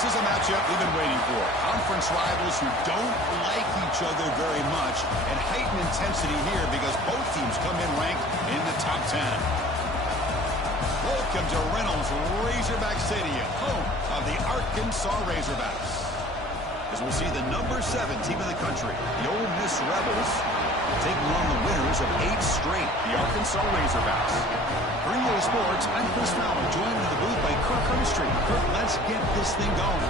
This is a matchup we've been waiting for. Conference rivals who don't like each other very much, and heightened intensity here because both teams come in ranked in the top 10. Welcome to Reynolds Razorback Stadium, home of the Arkansas Razorbacks. As we'll see the number 7 team in the country, the Ole Miss Rebels, taking on the winners of 8 straight, the Arkansas Razorbacks. For EA Sports, I'm Chris Fowler, joined in the booth by Kirk Hermstreet. Kirk, let's get this thing going.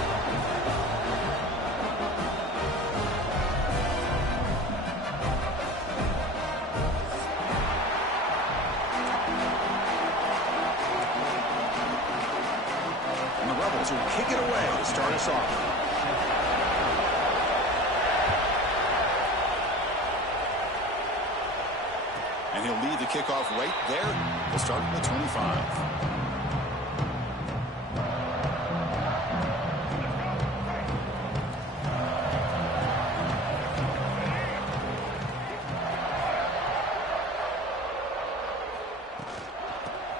And the Rebels will kick it away to start us off. And he'll lead the kickoff right there. He'll start at the 25.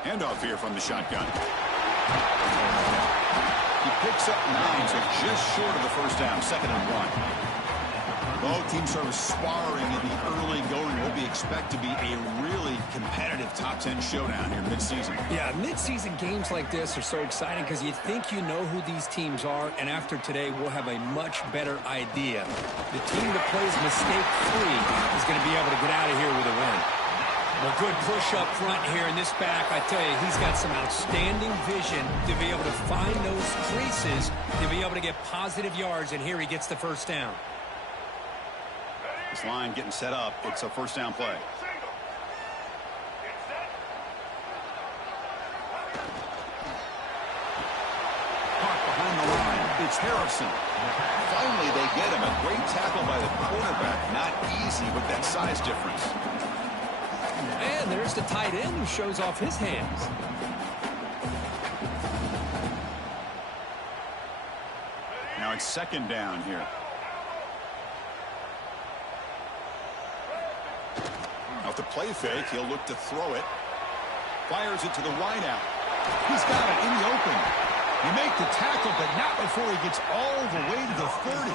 Handoff here from the shotgun. He picks up 9, so just short of the first down, 2nd and 1. Both teams sort of sparring in the early going. What we expect to be a really competitive top 10 showdown here mid-season. Yeah, mid-season games like this are so exciting because you think you know who these teams are, and after today, we'll have a much better idea. The team that plays mistake-free is going to be able to get out of here with a win. Well, good push up front here in this back. I tell you, he's got some outstanding vision to be able to find those creases, to be able to get positive yards, and here he gets the first down. This line getting set up. It's a first down play. Caught behind the line. It's Harrison. Finally, they get him. A great tackle by the quarterback. Not easy with that size difference. And there's the tight end who shows off his hands. Now it's 2nd down here. Off the play fake, he'll look to throw it. Fires it to the wide out. He's got it in the open. You make the tackle, but not before he gets all the way to the 30.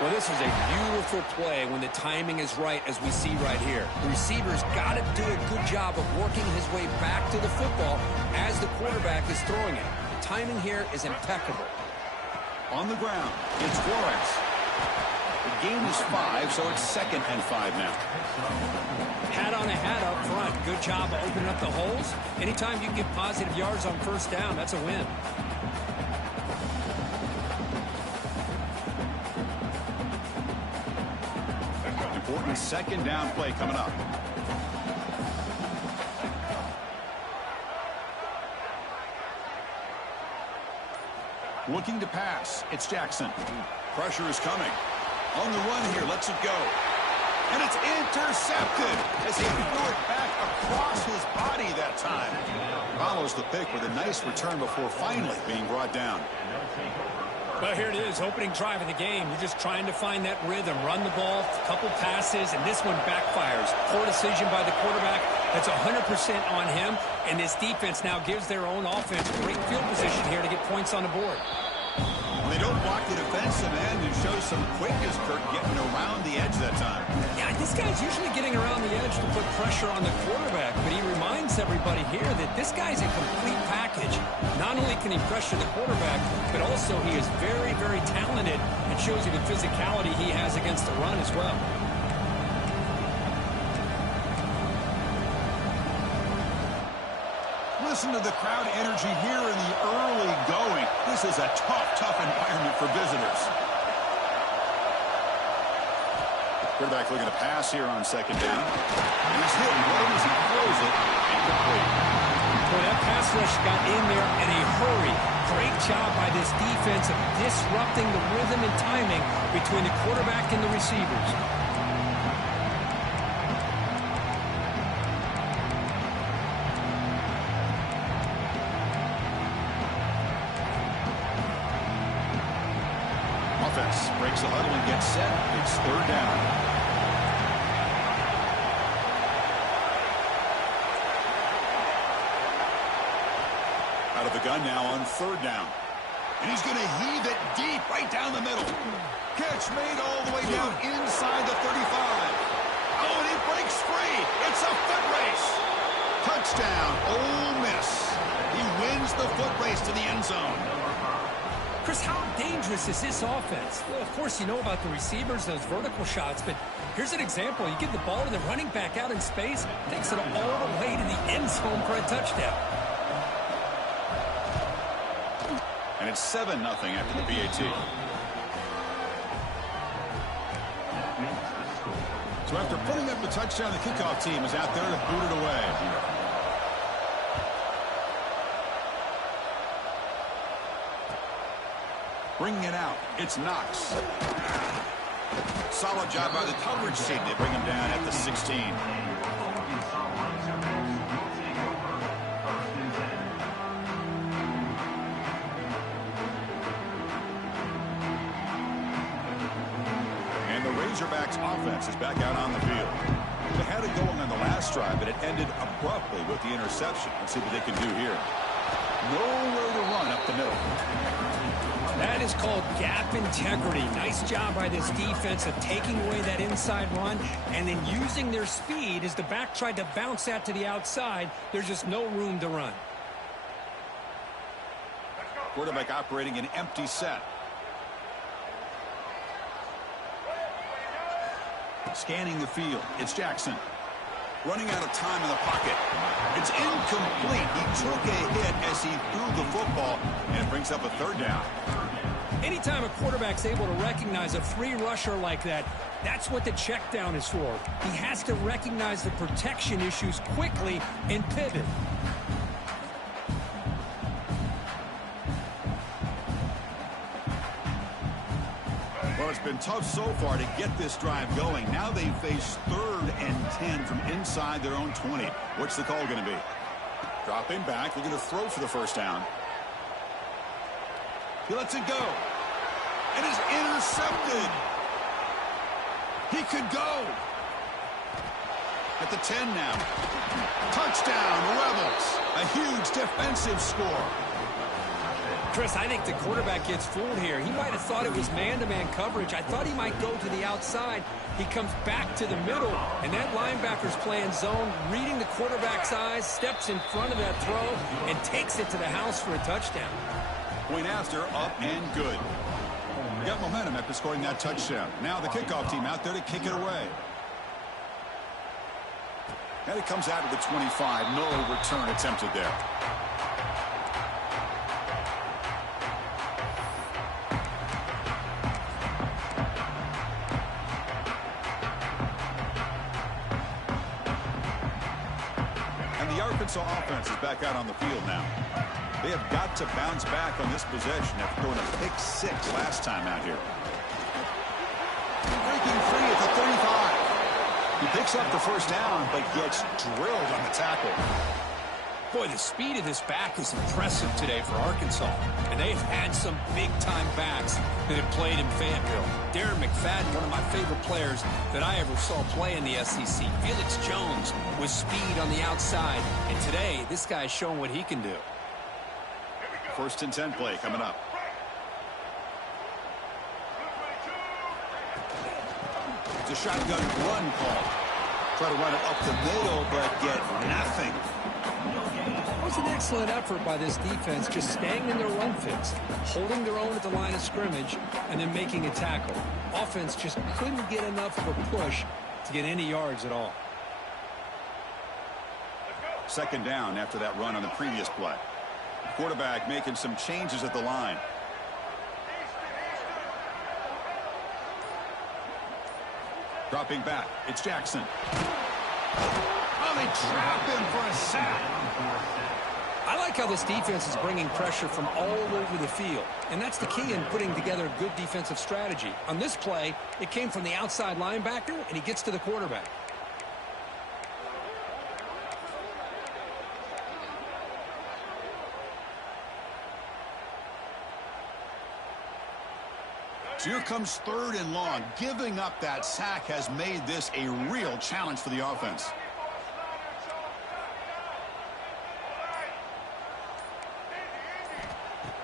Well, this is a beautiful play when the timing is right, as we see right here. The receiver's got to do a good job of working his way back to the football as the quarterback is throwing it. The timing here is impeccable. On the ground, it's Flores. The gain is 5, so it's 2nd and 5 now. Hat on a hat up front. Good job of opening up the holes. Anytime you get positive yards on first down, that's a win. Important 2nd down play coming up. Looking to pass. It's Jackson. Pressure is coming. On the run here, lets it go. And it's intercepted as he threw it back across his body that time. Follows the pick with a nice return before finally being brought down. Well, here it is, opening drive of the game. You're just trying to find that rhythm, run the ball, a couple passes, and this one backfires. Poor decision by the quarterback. That's 100% on him, and this defense now gives their own offense great field position here to get points on the board. They don't block the defensive end and show some quickness, Kirk, getting around the edge that time. Yeah, this guy's usually getting around the edge to put pressure on the quarterback, but he reminds everybody here that this guy's a complete package. Not only can he pressure the quarterback, but also he is very, very talented and shows you the physicality he has against the run as well. Listen to the crowd energy here in the early going. This is a tough environment for visitors. Quarterback looking to pass here on 2nd down. He's hit right as he throws it. Incomplete. Boy, that pass rush got in there in a hurry. Great job by this defense of disrupting the rhythm and timing between the quarterback and the receivers. Offense breaks the huddle and gets set. It's 3rd down. Out of the gun now on 3rd down. And he's going to heave it deep right down the middle. Catch made all the way down inside the 35. Oh, and he breaks free. It's a foot race. Touchdown, Ole Miss. He wins the foot race to the end zone. Chris, how dangerous is this offense? Well, of course, you know about the receivers, those vertical shots, but here's an example. You give the ball to the running back out in space, takes it all the way to the end zone for a touchdown. And it's 7-0 after the PAT. So after putting up the touchdown, the kickoff team is out there to boot it away. Bringing it out, it's Knox. Solid job by the coverage team. They bring him down at the 16. And the Razorbacks offense is back out on the field. They had it going on the last drive, but it ended abruptly with the interception. Let's see what they can do here. Nowhere to run up the middle. That is called gap integrity. Nice job by this defense of taking away that inside run and then using their speed as the back tried to bounce that to the outside. There's just no room to run. Quarterback operating an empty set. Scanning the field. It's Jackson. Running out of time in the pocket. It's incomplete. He took a hit as he threw the football, and it brings up a third down. Anytime a quarterback's able to recognize a free rusher like that, that's what the check down is for. He has to recognize the protection issues quickly and pivot. Well, it's been tough so far to get this drive going. Now they face 3rd and 10 from inside their own 20. What's the call going to be? Dropping back. They're going to throw for the first down. He lets it go. And is intercepted. He could go. At the 10 now. Touchdown, Rebels. A huge defensive score. Chris, I think the quarterback gets fooled here. He might have thought it was man-to-man coverage. I thought he might go to the outside. He comes back to the middle, and that linebacker's playing zone, reading the quarterback's eyes, steps in front of that throw, and takes it to the house for a touchdown. Point after, up and good. We got momentum after scoring that touchdown. Now the kickoff team out there to kick it away. And it comes out of the 25. No return attempted there. Arkansas offense is back out on the field now. They have got to bounce back on this possession after throwing a pick 6 last time out here. Breaking free at the 35. He picks up the first down, but gets drilled on the tackle. Boy, the speed of this back is impressive today for Arkansas. And they've had some big-time backs that have played in Fayetteville. Darren McFadden, one of my favorite players that I ever saw play in the SEC. Felix Jones with speed on the outside. And today, this guy's showing what he can do. 1st and 10 play coming up. It's a shotgun run call. Try to run it up the middle, but get nothing. It was an excellent effort by this defense, just staying in their run fits, holding their own at the line of scrimmage, and then making a tackle. Offense just couldn't get enough of a push to get any yards at all. 2nd down after that run on the previous play. Quarterback making some changes at the line. Dropping back, it's Jackson. Oh, they trap him for a sack. I like how this defense is bringing pressure from all over the field, and that's the key in putting together a good defensive strategy. On this play, it came from the outside linebacker, and he gets to the quarterback. So here comes 3rd and long. Giving up that sack has made this a real challenge for the offense.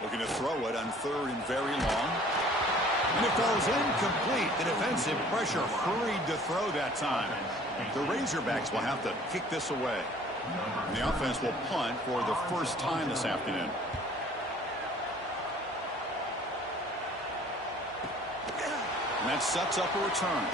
Looking Looking to throw it on 3rd and very long. And it falls incomplete. The defensive pressure hurried to throw that time. The Razorbacks will have to kick this away. And the offense will punt for the first time this afternoon. And that sets up a return.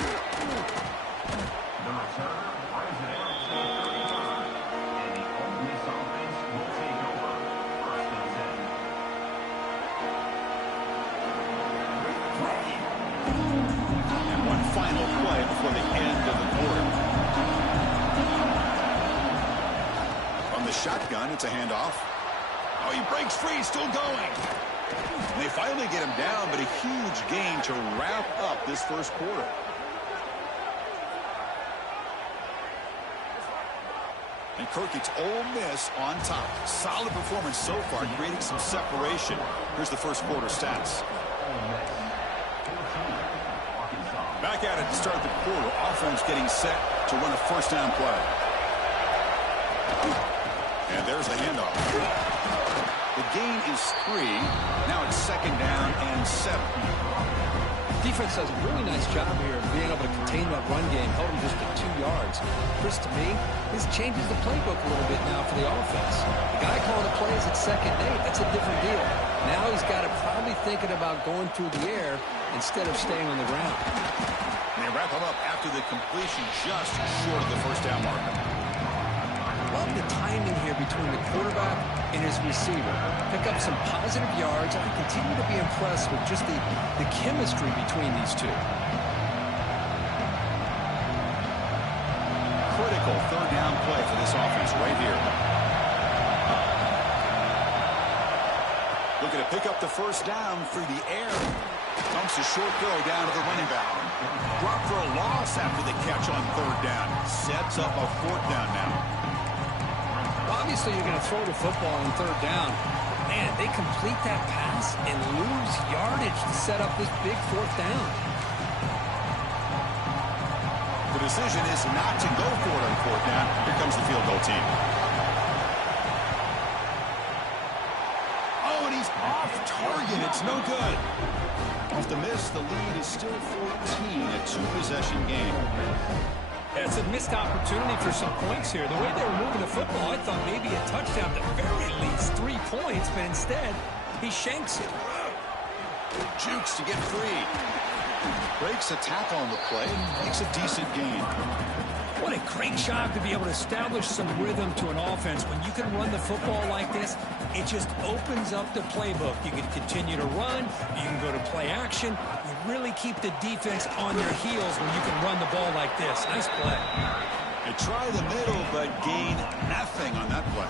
And one final play before the end of the quarter. From the shotgun, it's a handoff. Oh, he breaks free, still going. And they finally get him down, but a huge gain to wrap up this first quarter. And Kirk, it's Ole Miss on top. Solid performance so far, creating some separation. Here's the first quarter stats. Back at it to start the quarter. Offense getting set to run a first down play. And there's the handoff. The gain is 3. Now it's 2nd down and 7. Defense does a really nice job here of being able to contain that run game, held him just to 2 yards. Chris, to me, this changes the playbook a little bit now for the offense. The guy calling the plays at 2nd and 8, that's a different deal. Now he's got it probably thinking about going through the air instead of staying on the ground. And they wrap him up after the completion just short of the first down marker. Love the timing here between the quarterback and his receiver. Pick up some positive yards. I continue to be impressed with just the chemistry between these two. Critical 3rd down play for this offense right here. Looking to pick up the first down through the air. Dumps a short throw down to the running back. Drop for a loss after the catch on 3rd down. Sets up a 4th down now. Obviously, you're going to throw the football on 3rd down. Man, they complete that pass and lose yardage to set up this big 4th down. The decision is not to go for it on 4th down. Here comes the field goal team. Oh, and he's off target. It's no good. Off the miss, the lead is still 14, a 2-possession game. It's a missed opportunity for some points here. The way they were moving the football, I thought maybe a touchdown, at the very least 3 points, but instead, he shanks it. Jukes to get free. Breaks a tackle on the play and makes a decent gain. What a great job to be able to establish some rhythm to an offense. When you can run the football like this, it just opens up the playbook. You can continue to run. You can go to play action. You really keep the defense on their heels when you can run the ball like this. Nice play. They try the middle, but gain nothing on that play.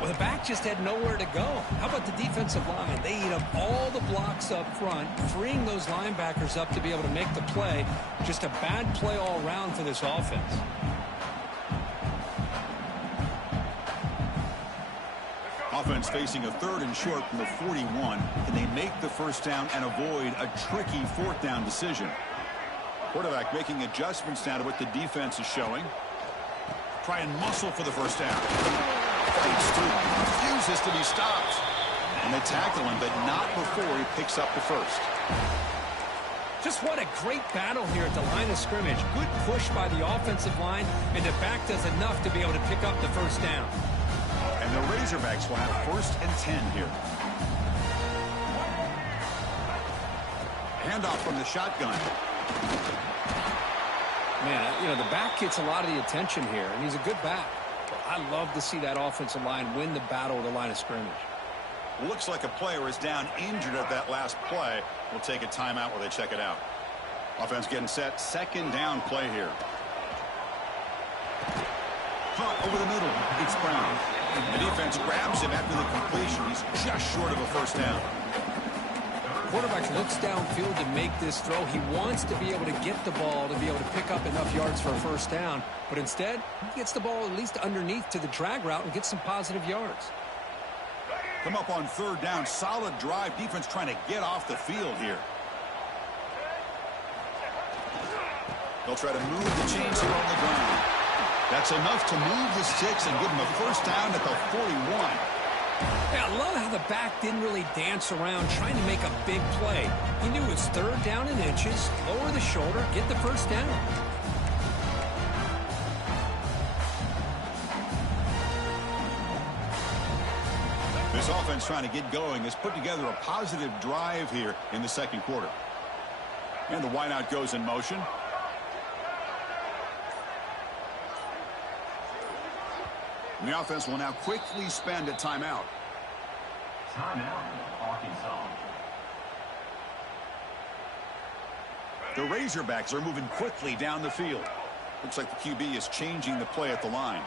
Well, the back just had nowhere to go. How about the defensive line? They eat up all the blocks up front, freeing those linebackers up to be able to make the play. Just a bad play all around for this offense. Offense facing a 3rd and short from the 41. Can they make the first down and avoid a tricky 4th down decision? Quarterback making adjustments now to what the defense is showing. Try and muscle for the first down. Fights through, refuses to be stopped. And they tackle him, but not before he picks up the first. Just what a great battle here at the line of scrimmage. Good push by the offensive line, and the back does enough to be able to pick up the first down. And the Razorbacks will have 1st and 10 here. Handoff from the shotgun. Man, you know, the back gets a lot of the attention here, and he's a good back. I love to see that offensive line win the battle of the line of scrimmage. Looks like a player is down injured at that last play. We'll take a timeout while they check it out. Offense getting set. 2nd down play here. Caught over the middle. It's Brown. The defense grabs him after the completion. He's just short of a first down. Quarterback looks downfield to make this throw. He wants to be able to get the ball to be able to pick up enough yards for a first down. But instead, he gets the ball at least underneath to the drag route and gets some positive yards. Come up on 3rd down. Solid drive. Defense trying to get off the field here. They'll try to move the chains here on the ground. That's enough to move the sticks and give them a first down at the 41. Yeah, I love how the back didn't really dance around trying to make a big play. He knew it was 3rd down in inches, lower the shoulder, get the first down. This offense trying to get going has put together a positive drive here in the second quarter. And the wideout goes in motion. And the offense will now quickly spend a timeout. Timeout, Arkansas. The Razorbacks are moving quickly down the field. Looks like the QB is changing the play at the line.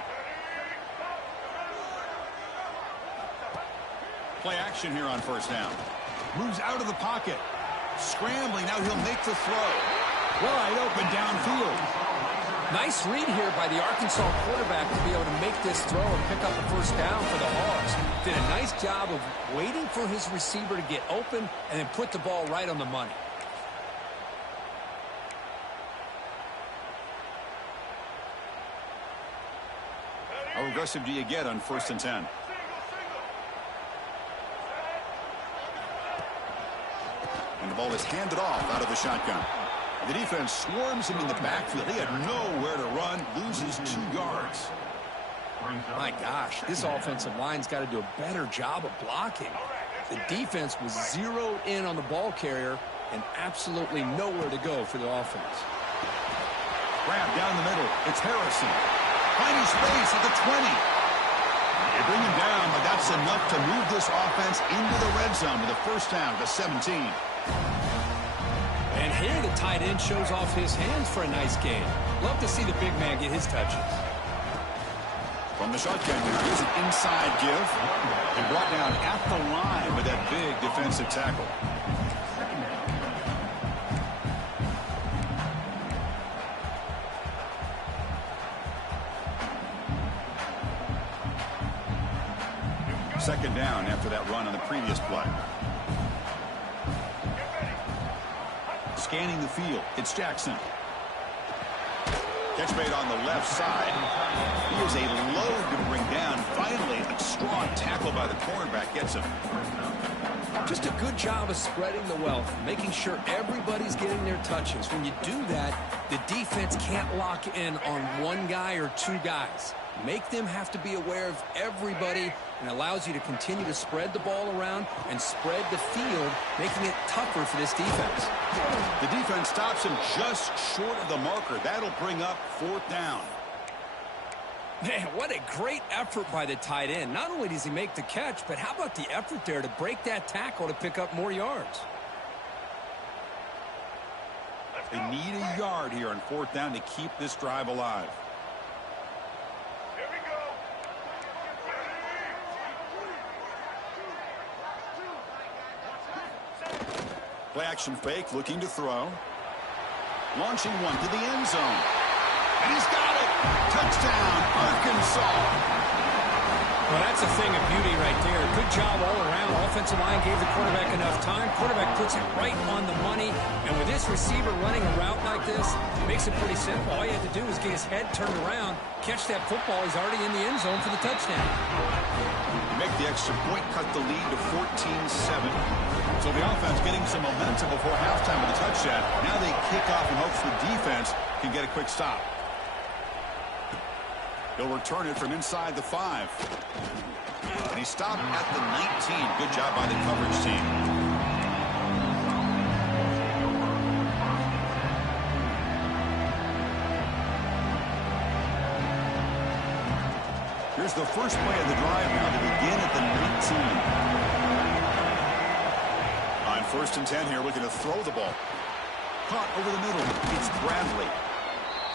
Play action here on first down. Moves out of the pocket. Scrambling, now he'll make the throw. Wide open downfield. Nice read here by the Arkansas quarterback to be able to make this throw and pick up the first down for the Hogs. Did a nice job of waiting for his receiver to get open and then put the ball right on the money. How aggressive do you get on 1st and 10? And the ball is handed off out of the shotgun. The defense swarms him in the backfield. He had nowhere to run, loses 2 yards. My gosh, this offensive line's got to do a better job of blocking. The defense was zeroed in on the ball carrier and absolutely nowhere to go for the offense. Grab down the middle. It's Harrison. Finding space at the 20. They bring him down, but that's enough to move this offense into the red zone with a first down at the 17. And here the tight end shows off his hands for a nice gain. Love to see the big man get his touches. From the shotgun, here's an inside give. And brought down at the line with that big defensive tackle. Second down after that run on the previous play. Scanning the field, it's Jackson. Catch made on the left side. He is a load to bring down. Finally, a strong tackle by the cornerback gets him. Just a good job of spreading the wealth, making sure everybody's getting their touches. When you do that, the defense can't lock in on one guy or 2 guys. Make them have to be aware of everybody, and allows you to continue to spread the ball around and spread the field, making it tougher for this defense. The defense stops him just short of the marker. That'll bring up 4th down. Man, what a great effort by the tight end. Not only does he make the catch, but how about the effort there to break that tackle to pick up more yards? They need a yard here on 4th down to keep this drive alive. Play action fake, looking to throw. Launching one to the end zone. And he's got it! Touchdown, Arkansas! Well, that's a thing of beauty right there. Good job all around. Offensive line gave the quarterback enough time. Quarterback puts it right on the money. And with this receiver running a route like this, it makes it pretty simple. All you have to do is get his head turned around, catch that football. He's already in the end zone for the touchdown. Make the extra point, cut the lead to 14-7. So the offense getting some momentum before halftime with a touchdown. Now they kick off in hopes the defense can get a quick stop. He'll return it from inside the 5. And he stopped at the 19. Good job by the coverage team. Here's the first play of the drive now to begin at the 19. On 1st and 10 here, looking to throw the ball. Caught over the middle. It's Bradley.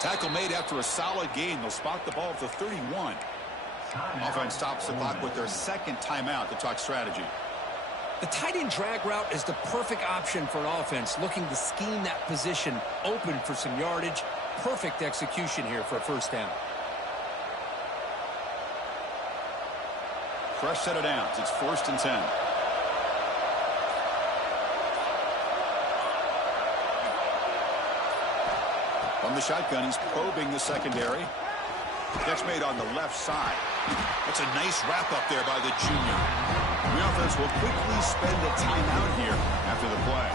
Tackle made after a solid gain. They'll spot the ball at the 31. Offense stops the clock with their second timeout to talk strategy. The tight end drag route is the perfect option for an offense looking to scheme that position open for some yardage. Perfect execution here for a first down. Fresh set of downs. It's 1st and 10. From the shotgun, he's probing the secondary. Catch made on the left side. That's a nice wrap up there by the junior. The offense will quickly spend a timeout here after the play.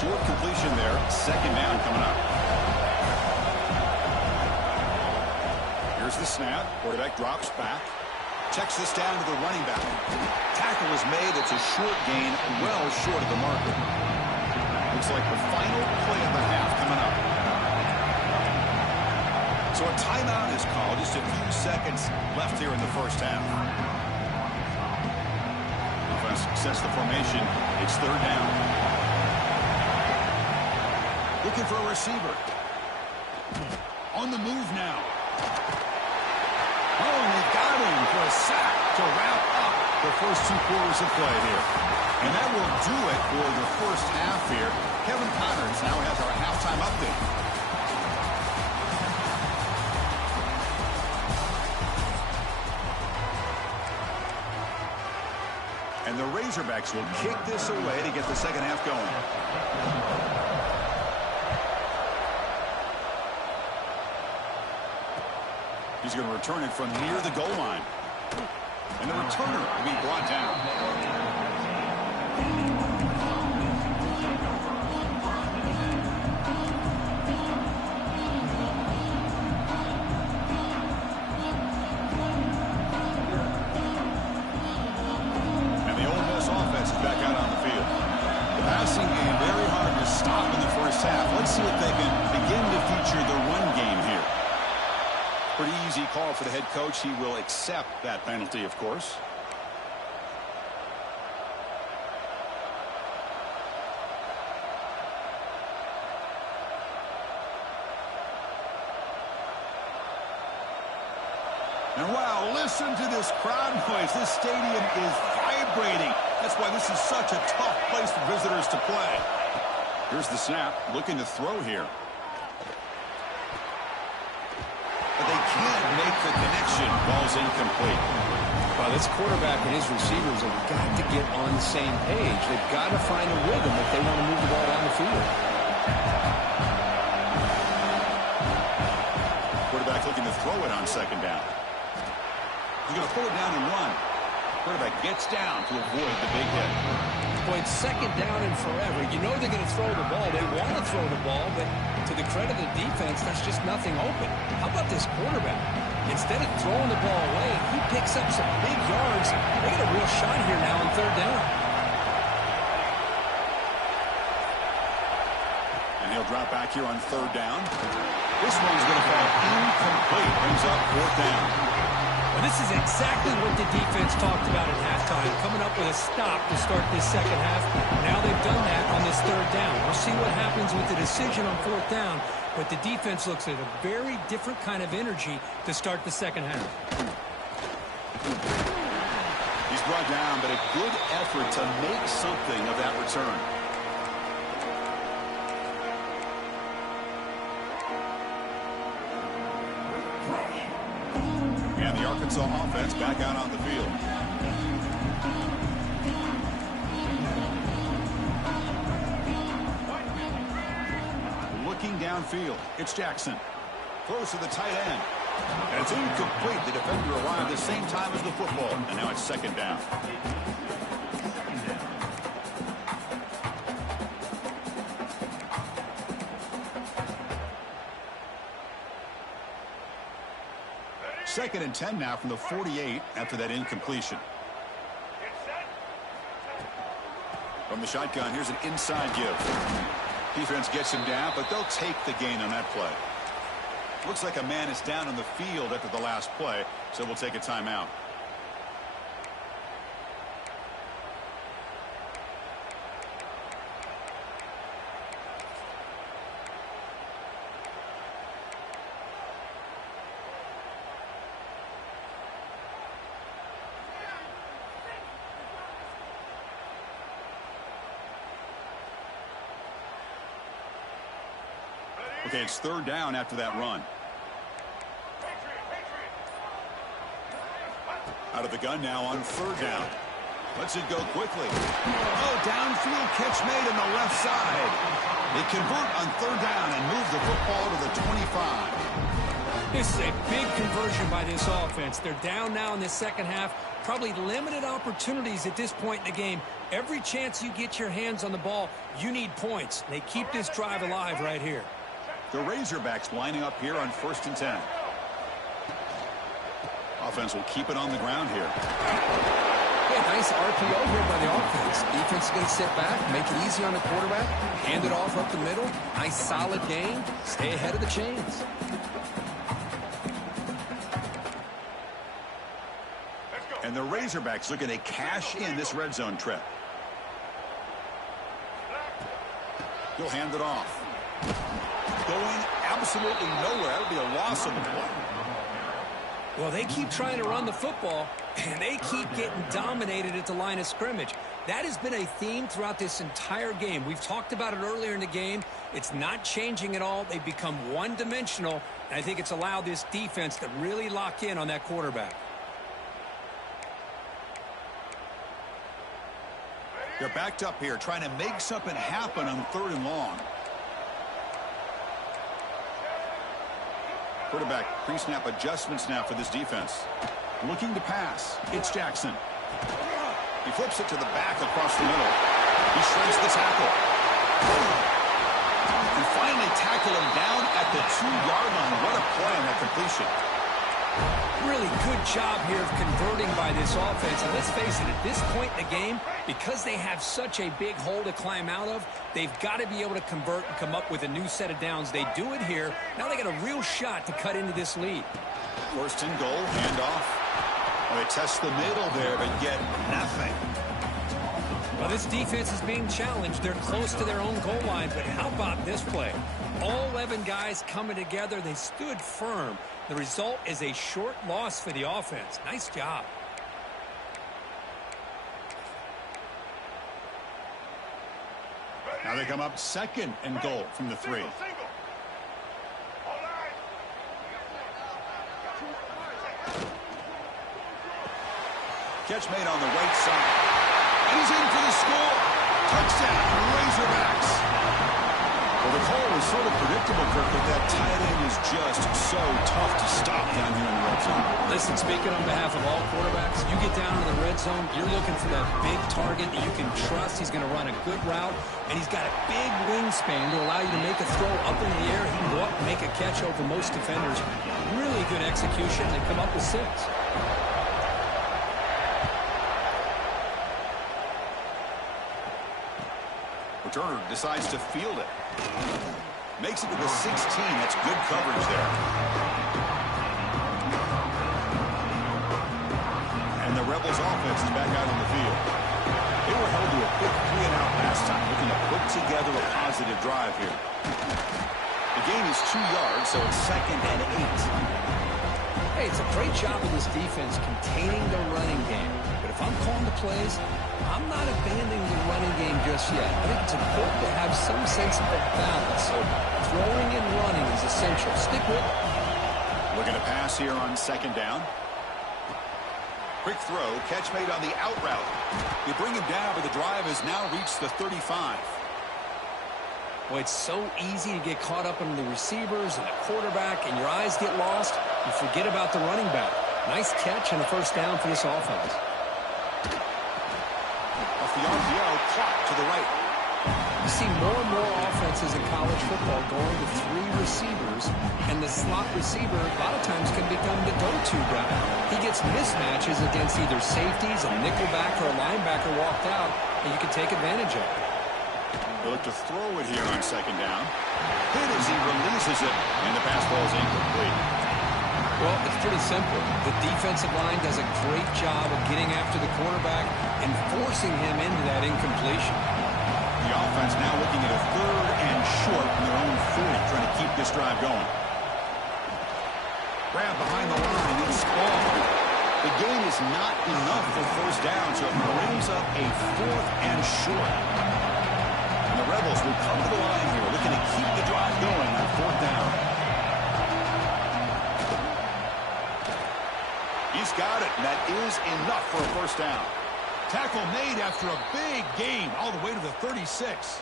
Short completion there. Second down coming up. Here's the snap. Quarterback drops back. Checks this down to the running back. Tackle is made. It's a short gain, well short of the marker. Looks like the final play of the half coming up. So a timeout is called. Just a few seconds left here in the first half. Offense sets the formation. It's third down. Looking for a receiver. On the move now. Oh, and they got him for a sack to wrap up the first 2 quarters of play here. And that will do it for the first half here. Kevin Connors now has our halftime update. And the Razorbacks will kick this away to get the second half going. He's going to return it from near the goal line. And the returner will be brought down. And the Ole Miss offense is back out on the field. The passing game very hard to stop in the first half. Let's see if they can begin to feature the run game here. Pretty easy call for the head coach. He will accept that penalty, of course. And wow, listen to this crowd noise. This stadium is vibrating. That's why this is such a tough place for visitors to play. Here's the snap, looking to throw here. But they can't make the connection. Ball's incomplete. Well, this quarterback and his receivers have got to get on the same page. They've got to find a rhythm if they want to move the ball down the field. Quarterback looking to throw it on second down. He's going to pull it down and run. Quarterback gets down to avoid the big hit. Boy, it's second down and forever. You know they're going to throw the ball. They want to throw the ball, but to the credit of the defense, there's just nothing open. How about this quarterback? Instead of throwing the ball away, he picks up some big yards. They get a real shot here now on third down. And he'll drop back here on third down. This one's going to fall incomplete. Brings up fourth down. Well, this is exactly what the defense talked about at halftime, coming up with a stop to start this second half. Now they've done that on this third down. We'll see what happens with the decision on fourth down, but the defense looks at a very different kind of energy to start the second half. He's brought down, but a good effort to make something of that return. And the Arkansas offense back out on the field. Looking downfield, it's Jackson. Close to the tight end. And it's incomplete. The defender arrived the same time as the football. And now it's second down. Second and 10 now from the 48 after that incompletion. From the shotgun, here's an inside give. Defense gets him down, but they'll take the gain on that play. Looks like a man is down on the field after the last play, so we'll take a timeout. Okay, it's third down after that run. Out of the gun now on third down. Lets it go quickly. Oh, downfield catch made on the left side. They convert on third down and move the football to the 25. This is a big conversion by this offense. They're down now in the second half. Probably limited opportunities at this point in the game. Every chance you get your hands on the ball, you need points. They keep this drive alive right here. The Razorbacks lining up here on 1st and 10. Offense will keep it on the ground here. Yeah, nice RPO here by the offense. Defense is going to sit back, make it easy on the quarterback, hand it off up the middle. Nice solid game. Stay ahead of the chains. And the Razorbacks looking to cash in this red zone trip. He'll hand it off. Going absolutely nowhere. That'll be a loss of the play. Well, they keep trying to run the football, and they keep getting dominated at the line of scrimmage. That has been a theme throughout this entire game. We've talked about it earlier in the game. It's not changing at all. They've become one-dimensional, and I think it's allowed this defense to really lock in on that quarterback. They're backed up here, trying to make something happen on 3rd and long. Quarterback pre-snap adjustments now for this defense. Looking to pass. It's Jackson. He flips it to the back across the middle. He shreds the tackle. And finally tackle him down at the 2-yard line. What a play on that completion. Really good job here of converting by this offense. And let's face it, at this point in the game, because they have such a big hole to climb out of, they've got to be able to convert and come up with a new set of downs. They do it here. Now they got a real shot to cut into this lead. 1st and goal, handoff. Well, they test the middle there, but get nothing. Well, this defense is being challenged. They're close to their own goal line, but how about this play? All 11 guys coming together. They stood firm. The result is a short loss for the offense. Nice job. Now they come up 2nd and goal from the 3. Catch made on the right side. And he's in for the score. Touchdown, Razorbacks. Well, the call was sort of predictable, Kirk, but that tight end is just so tough to stop down here in the red zone. Listen, speaking on behalf of all quarterbacks, you get down in the red zone, you're looking for that big target that you can trust. He's going to run a good route, and he's got a big wingspan to allow you to make a throw up in the air. He can go up and make a catch over most defenders. Really good execution. They come up with 6. Turner decides to field it. Makes it to the 16. That's good coverage there. And the Rebels offense is back out on the field. They were held to a quick 3-and-out last time, looking to put together a positive drive here. The gain is 2 yards, so it's 2nd and 8. Hey, it's a great job of this defense containing the running game. But if I'm calling the plays, I'm not abandoning the running game just yet. I think it's important to have some sense of balance. So throwing and running is essential. Stick with it. Looking to pass here on 2nd down. Quick throw, catch made on the out route. You bring him down, but the drive has now reached the 35. Boy, it's so easy to get caught up in the receivers and the quarterback, and your eyes get lost. You forget about the running back. Nice catch and a 1st down for this offense. Off the RPO, clock to the right. You see more and more offenses in college football going to 3 receivers, and the slot receiver a lot of times can become the go-to guy. He gets mismatches against either safeties, a nickelback, or a linebacker walked out, and you can take advantage of it. They look to throw it here on 2nd down. Hit as he releases it, and the pass ball is incomplete. Well, it's pretty simple. The defensive line does a great job of getting after the quarterback and forcing him into that incompletion. The offense now looking at a 3rd and short from their own 40, trying to keep this drive going. Grab behind the line, it's ball. The gain is not enough for 1st down, so it brings up a 4th and short. And the Rebels will come to the line here, looking to keep the drive going on 4th down. He's got it, and that is enough for a 1st down. Tackle made after a big gain all the way to the 36.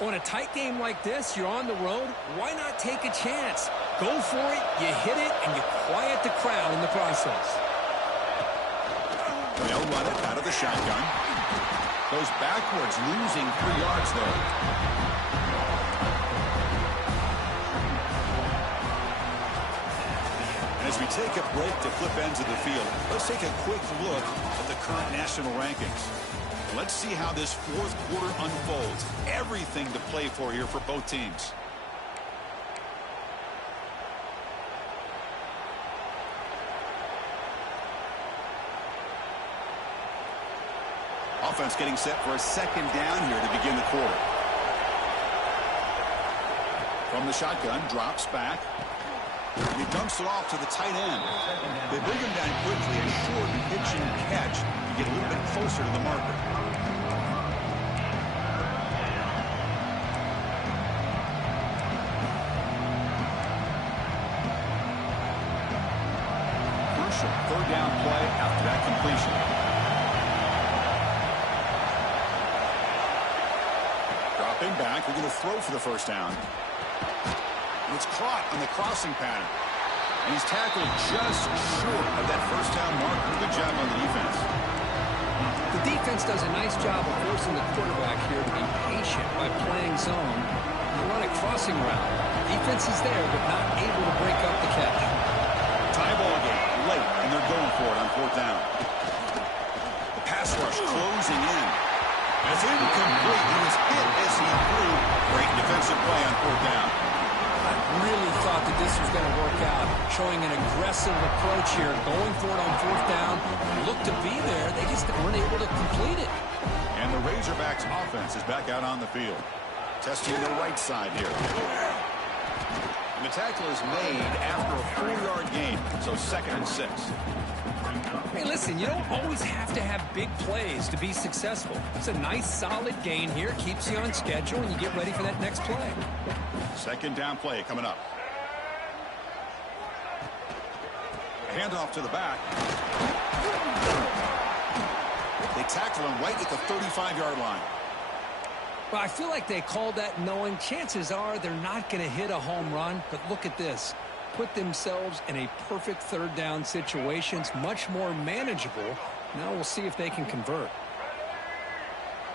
On a tight game like this, you're on the road, why not take a chance? Go for it, you hit it, and you quiet the crowd in the process. They'll run it out of the shotgun. Goes backwards, losing 3 yards there. And as we take a break to flip ends of the field, let's take a quick look at the current national rankings. Let's see how this fourth quarter unfolds. Everything to play for here for both teams. Offense getting set for a second down here to begin the quarter. From the shotgun, drops back. And he dumps it off to the tight end. They bring him down quickly, a short pitch and catch to get a little bit closer to the marker. Crucial third down play after that completion. Dropping back, they're going to throw for the first down. It's caught on the crossing pattern. And he's tackled just short of that first down marker. Good job on the defense. The defense does a nice job of forcing the quarterback here to be patient by playing zone and run a crossing route. Defense is there, but not able to break up the catch. Tie ball game late, and they're going for it on fourth down. The pass rush closing in. It's incomplete. He was hit as he threw. Great defensive play on fourth down. I really thought that this was going to work out, showing an aggressive approach here, going for it on fourth down. Looked to be there. They just weren't able to complete it. And the Razorbacks offense is back out on the field. Testing the right side here. And the tackle is made after a 4-yard gain, so 2nd and 6. Hey, listen, you don't always have to have big plays to be successful. It's a nice, solid gain here. Keeps you on schedule, and you get ready for that next play. Second down play coming up. A handoff to the back. They tackle him right at the 35-yard line. Well, I feel like they called that knowing chances are they're not going to hit a home run. But look at this. Put themselves in a perfect third down situation. It's much more manageable. Now we'll see if they can convert.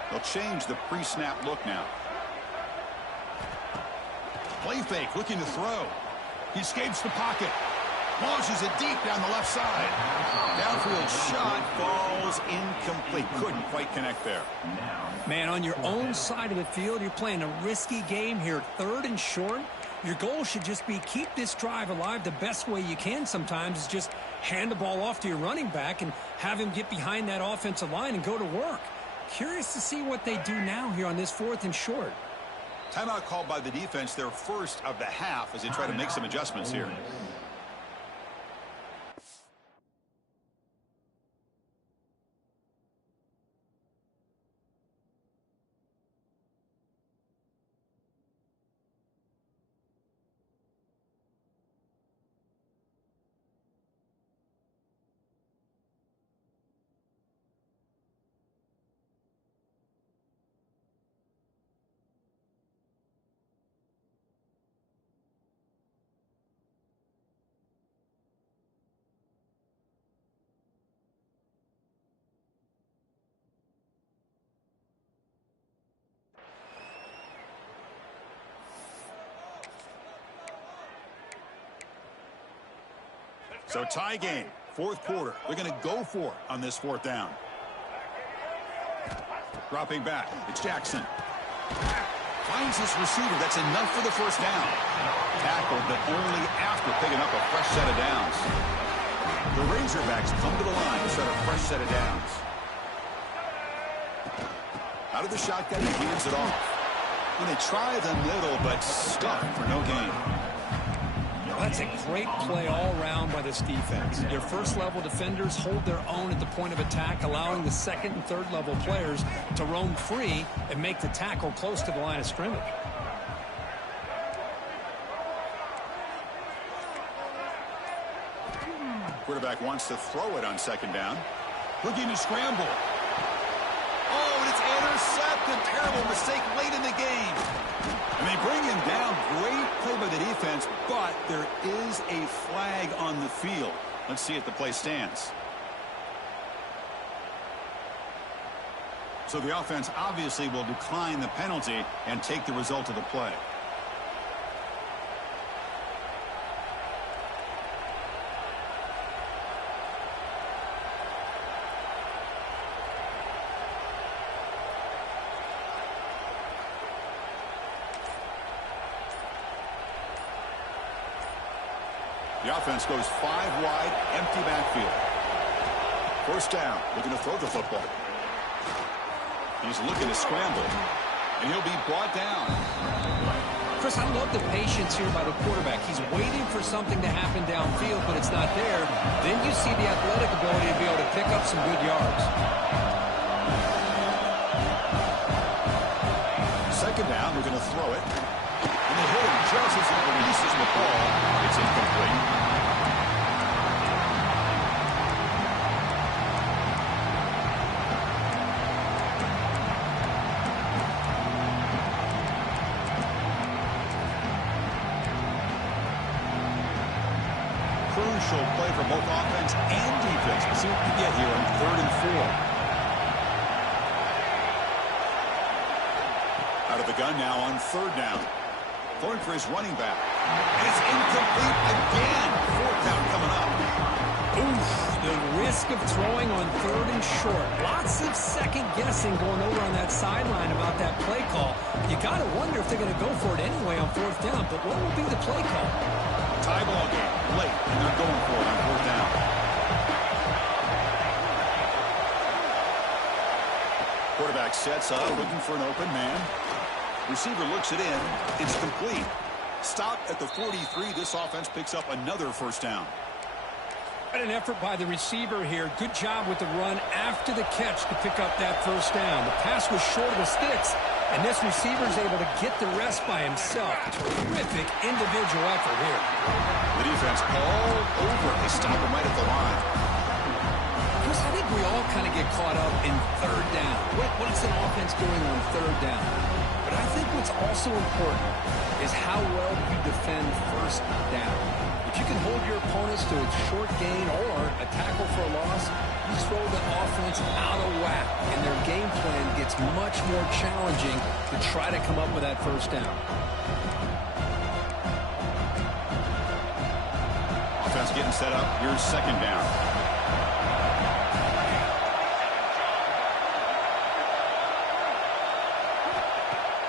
They'll change the pre-snap look now. Play fake, looking to throw. He escapes the pocket. Launches it deep down the left side. Downfield shot falls incomplete. Couldn't quite connect there. Man, on your own side of the field, you're playing a risky game here. 3rd and short. Your goal should just be keep this drive alive. The best way you can sometimes is just hand the ball off to your running back and have him get behind that offensive line and go to work. Curious to see what they do now here on this 4th and short. Timeout called by the defense, their first of the half, as they try to make some adjustments here. So tie game, 4th quarter. They're going to go for it on this 4th down. Dropping back, it's Jackson. Finds his receiver. That's enough for the first down. Tackled, but only after picking up a fresh set of downs. The Razorbacks come to the line to set a fresh set of downs. Out of the shotgun, he hands it off. And they try the middle, but stuck for no gain. That's a great play all around by this defense. Your first-level defenders hold their own at the point of attack, allowing the second and third-level players to roam free and make the tackle close to the line of scrimmage. Quarterback wants to throw it on 2nd down. Looking to scramble. Oh, and it's intercept, a terrible mistake late in the game. And they bring him down. Great play by the defense, but there is a flag on the field. Let's see if the play stands. So the offense obviously will decline the penalty and take the result of the play. The offense goes 5 wide, empty backfield. First down, looking to throw the football. He's looking to scramble, and he'll be brought down. Chris, I love the patience here by the quarterback. He's waiting for something to happen downfield, but it's not there. Then you see the athletic ability to be able to pick up some good yards. Second down, we're going to throw it. And they hit him just as he releases the ball. It's incomplete. Crucial play for both offense and defense. We'll see what we get here on 3rd and 4. Out of the gun now on 3rd down. Throwing for his running back. And it's incomplete again. 4th down coming up. Oof, the risk of throwing on 3rd and short. Lots of second guessing going over on that sideline about that play call. You got to wonder if they're going to go for it anyway on 4th down, but what will be the play call? Tie ball game late, and they're going for it on 4th down. Quarterback sets up, looking for an open man. Receiver looks it in. It's complete. Stop at the 43. This offense picks up another 1st down. What an effort by the receiver here. Good job with the run after the catch to pick up that 1st down. The pass was short of the sticks, and this receiver is able to get the rest by himself. Terrific individual effort here. The defense all over. They stop him right at the line. Chris, I think we all kind of get caught up in 3rd down. What is an offense doing on 3rd down? But I think what's also important is how well you defend 1st down. If you can hold your opponents to a short gain or a tackle for a loss, you throw the offense out of whack, and their game plan gets much more challenging to try to come up with that 1st down. Offense getting set up. Here's 2nd down.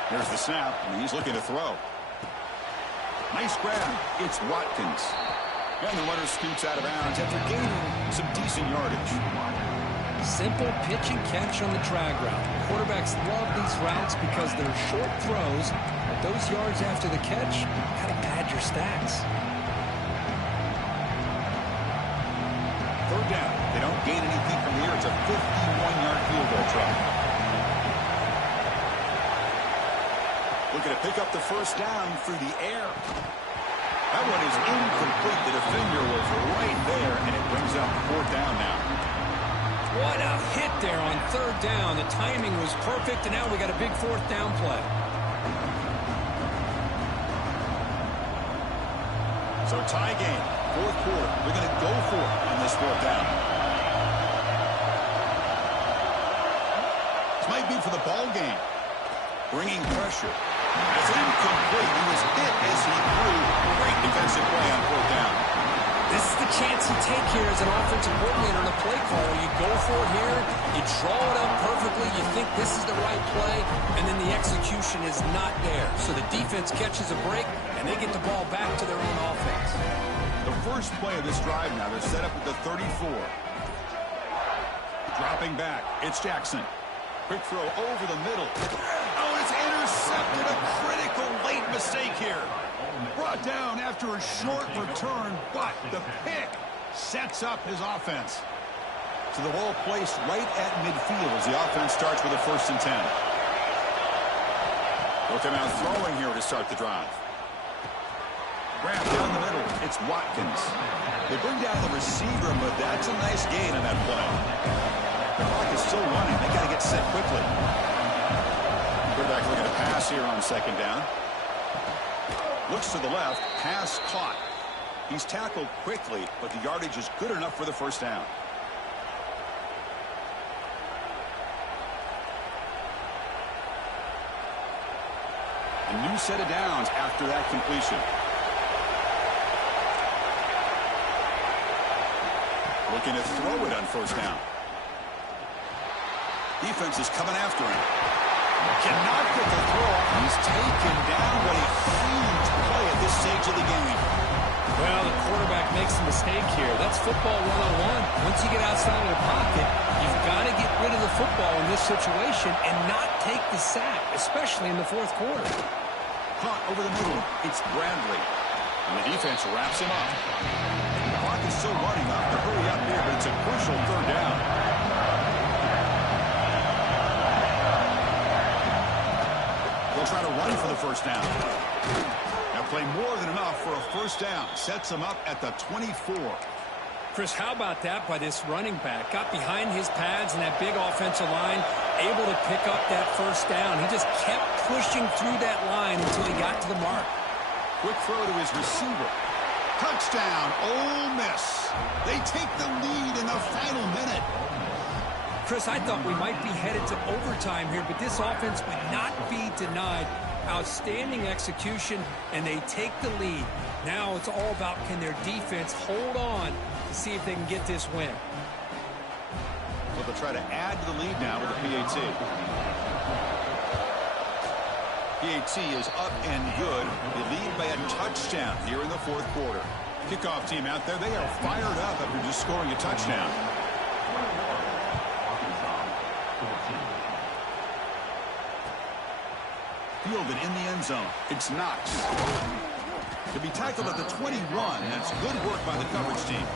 Here's the snap, and he's looking to throw. Nice grab. It's Watkins. And the runner scoots out of bounds after gaining some decent yardage. Simple pitch and catch on the drag route. Quarterbacks love these routes because they're short throws, but those yards after the catch kind of pad your stats. 3rd down. They don't gain anything from here. It's a 51-yard field goal try. Looking to pick up the 1st down through the air. That one is incomplete. The defender was right there, and it brings up 4th down now. What a hit there on 3rd down. The timing was perfect, and now we got a big 4th down play. So tie game, 4th quarter. They're going to go for it on this 4th down. This might be for the ball game. Bringing pressure. It's incomplete. He was hit as he threw. Great defensive play on 4th down. This is the chance you take here as an offensive coordinator on a play call. You go for it here, you draw it up perfectly, you think this is the right play, and then the execution is not there. So the defense catches a break, and they get the ball back to their own offense. The first play of this drive now, they're set up at the 34. Dropping back, it's Jackson. Quick throw over the middle. Oh, it's intercepted. A critical late mistake here. Brought down after a short return, but the pick sets up his offense. So the ball placed right at midfield as the offense starts with a 1st and 10. Look him out throwing here to start the drive. Grab down the middle. It's Watkins. They bring down the receiver, but that's a nice gain on that play. The clock is still running. They got to get set quickly. Quarterback looking to pass here on second down. Looks to the left. Pass caught. He's tackled quickly, but the yardage is good enough for the first down. A new set of downs after that completion. Looking to throw it on first down. Defense is coming after him. Cannot get the throw. He's taken down. What a huge play at this stage of the game. Well, the quarterback makes a mistake here. That's football 101. Once you get outside of the pocket, you've got to get rid of the football in this situation and not take the sack, especially in the fourth quarter. Caught over the middle. It's Bradley. And the defense wraps him up. The clock is still running. Off to hurry up here, but it's a crucial third down. They'll try to run for the first down. Now play more than enough for a first down. Sets him up at the 24. Chris, how about that by this running back? Got behind his pads and that big offensive line, able to pick up that first down. He just kept pushing through that line until he got to the mark. Quick throw to his receiver. Touchdown, Ole Miss. They take the lead in the final minute. Chris, I thought we might be headed to overtime here, but this offense would not be denied. Outstanding execution, and they take the lead. Now it's all about can their defense hold on to see if they can get this win. So they'll try to add to the lead now with the PAT. PAT is up and good. They lead by a touchdown here in the fourth quarter. Kickoff team out there, they are fired up after just scoring a touchdown. Fielded in the end zone. It's Knox. To be tackled at the 21. That's good work by the coverage team.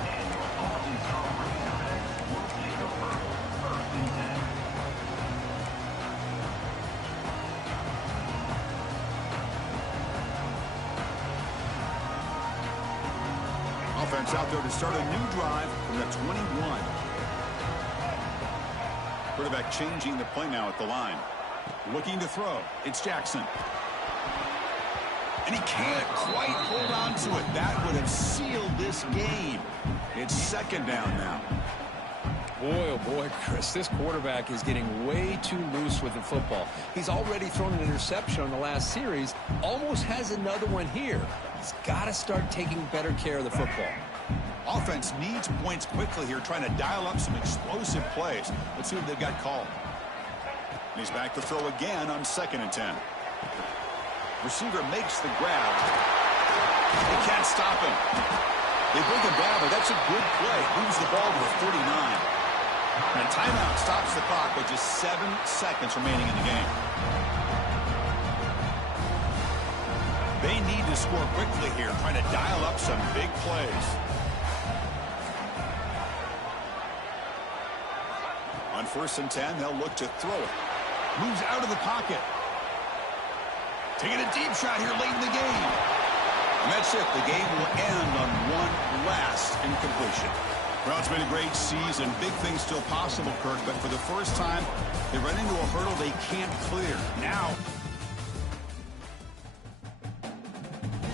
Offense out there to start a new drive from the 21. Quarterback changing the play now at the line. Looking to throw. It's Jackson. And he can't quite hold on to it. That would have sealed this game. It's second down now. Boy, oh boy, Chris, this quarterback is getting way too loose with the football. He's already thrown an interception on the last series. Almost has another one here. He's got to start taking better care of the football. Offense needs points quickly here, trying to dial up some explosive plays. Let's see what they've got called. And he's back to throw again on 2nd and 10. Receiver makes the grab. They can't stop him. They bring him down, but that's a good play. Moves the ball to the 39. And timeout stops the clock with just 7 seconds remaining in the game. They need to score quickly here, trying to dial up some big plays. On 1st and 10, they'll look to throw it. Moves out of the pocket. Taking a deep shot here late in the game. And that's it. The game will end on one last incompletion. Well, it's been a great season. Big things still possible, Kirk, but for the first time, they run into a hurdle they can't clear. Now